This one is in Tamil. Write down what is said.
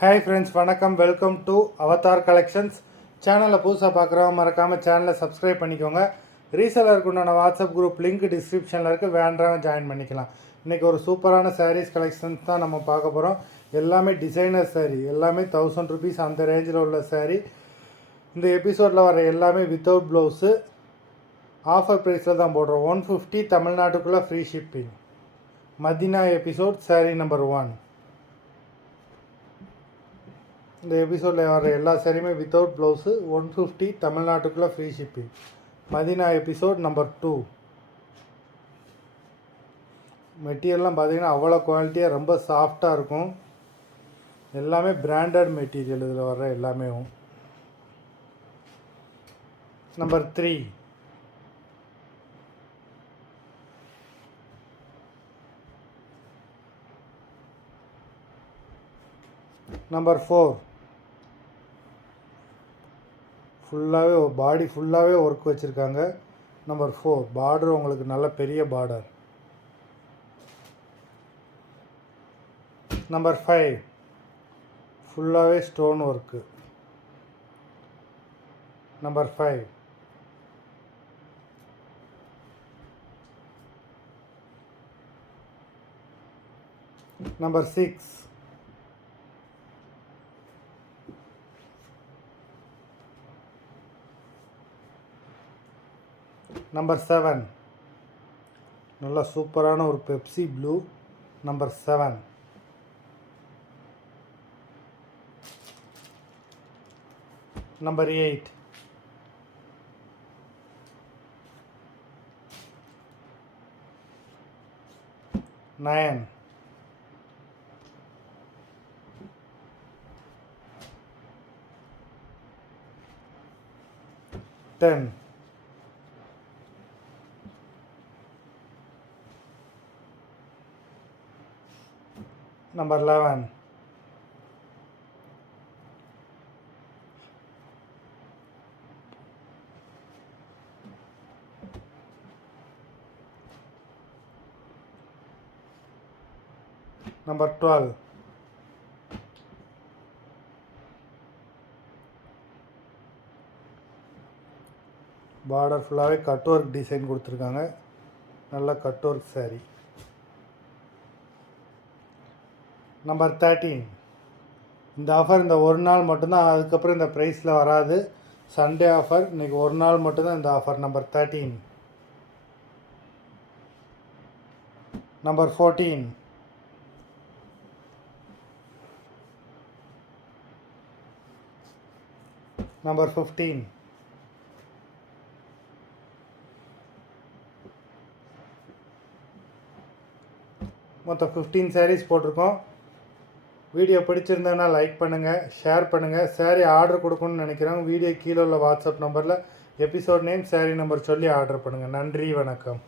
ஹாய் ஃப்ரெண்ட்ஸ், வணக்கம். Welcome to Avatar collections. சேனலில் புதுசாக பார்க்குறவங்க மறக்காமல் சேனலை சப்ஸ்கிரைப் பண்ணிக்கோங்க. ரீசெலருக்கு உண்டான வாட்ஸ்அப் குரூப் லிங்க் டிஸ்கிரிப்ஷனில் இருக்குது, வேண்டவங்க ஜாயின் பண்ணிக்கலாம். இன்றைக்கி ஒரு சூப்பரான சாரீஸ் கலெக்ஷன்ஸ் தான் நம்ம பார்க்க போகிறோம். எல்லாமே டிசைனர் சாரீ, எல்லாமே 1000 ருபீஸ் அந்த ரேஞ்சில் உள்ள சாரீ. இந்த எபிசோடில் வர எல்லாமே வித்தவுட் ப்ளவுஸு ஆஃபர் ப்ரைஸில் தான் போடுறோம். 150 தமிழ்நாட்டுக்குள்ளே free shipping. Medina episode sari number 1. இந்த எபிசோடில் வர எல்லா சாரியுமே வித்தவுட் ப்ளவுஸு 150 தமிழ்நாட்டுக்குள்ளே free shipping. Medina episode number 2. மெட்டீரியல்லாம் பார்த்தீங்கன்னா அவ்வளோ குவாலிட்டியாக ரொம்ப சாஃப்டாக இருக்கும். எல்லாமே பிராண்டட் மெட்டீரியல் இதில் வர எல்லாமே. நம்பர் 3. நம்பர் 4. ஃபுல்லாகவே பாடி ஃபுல்லாகவே ஒர்க் வச்சுருக்காங்க. நம்பர் 4 பார்டர் உங்களுக்கு நல்ல பெரிய பார்டர். நம்பர் 5 ஃபுல்லாகவே stone work. Number 5. Number 6. Number 7 நல்லா சூப்பரான ஒரு Pepsi blue. Number 7. Number 8. Nine. 10. Number 11. Number 12. Border ஃபுல்லாகவே கட் ஒர்க் டிசைன் கொடுத்துருக்காங்க. நல்ல கட் ஒர்க் சாரீ. நம்பர் 13. இந்த ஆஃபர் இந்த ஒரு நாள் மட்டும்தான், அதுக்கப்புறம் இந்த ப்ரைஸில் வராது. சண்டே ஆஃபர், இன்றைக்கி ஒரு நாள் மட்டும்தான் இந்த ஆஃபர். நம்பர் 13. நம்பர் 14. நம்பர் 15. மொத்தம் 15 சாரீஸ் போட்டிருக்கோம். வீடியோ பிடிச்சிருந்தேன்னா லைக் பண்ணுங்கள், ஷேர் பண்ணுங்கள். சாரீ ஆர்டர் கொடுக்கணும்னு நினைக்கிறவங்க வீடியோ கீழே உள்ள வாட்ஸ்அப் நம்பரில் எபிசோட் நேம், சாரீ நம்பர் சொல்லி ஆர்டர் பண்ணுங்கள். நன்றி, வணக்கம்.